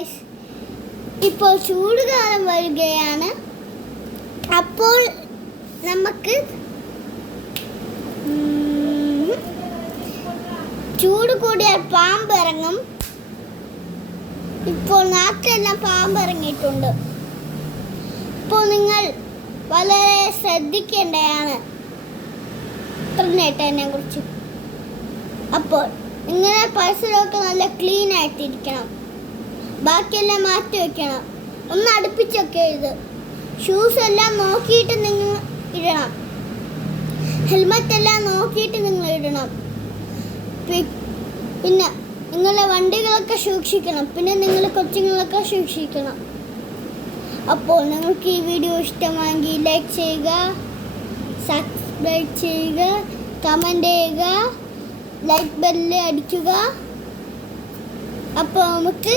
Guys, ഇപ്പോൾ ചൂടുകാലം വരികയാണ്. അപ്പോൾ നമുക്ക് ചൂട് കൂടിയാൽ പാമ്പ് ഇറങ്ങും. ഇപ്പോൾ നാട്ടിലെല്ലാം പാമ്പ് ഇറങ്ങിയിട്ടുണ്ട്. ഇപ്പോൾ നിങ്ങൾ വളരെ ശ്രദ്ധിക്കേണ്ടതാണ് ഇന്റർനെറ്റിനെ കുറിച്ച്. അപ്പോൾ നിങ്ങളുടെ പരിസരമൊക്കെ നല്ല ക്ലീൻ ആയിട്ടിരിക്കണം. ബാക്കിയെല്ലാം മാറ്റി വയ്ക്കണം. ഒന്ന് അടുപ്പിച്ചൊക്കെ ഇത്. ഷൂസ് എല്ലാം നോക്കിയിട്ട് നിങ്ങൾ ഇടണം. ഹെൽമറ്റ് എല്ലാം നോക്കിയിട്ട് നിങ്ങൾ ഇടണം. പിന്നെ നിങ്ങളുടെ വണ്ടികളൊക്കെ സൂക്ഷിക്കണം. പിന്നെ നിങ്ങൾ കൊച്ചുങ്ങളൊക്കെ സൂക്ഷിക്കണം. അപ്പോൾ നിങ്ങൾക്ക് ഈ വീഡിയോ ഇഷ്ടമായെങ്കിൽ ലൈക്ക് ചെയ്യുക, സബ്സ്ക്രൈബ് ചെയ്യുക, കമൻറ്റ് ചെയ്യുക, ലൈക്ക് ബെല്ല് അടിക്കുക. അപ്പോൾ നമുക്ക്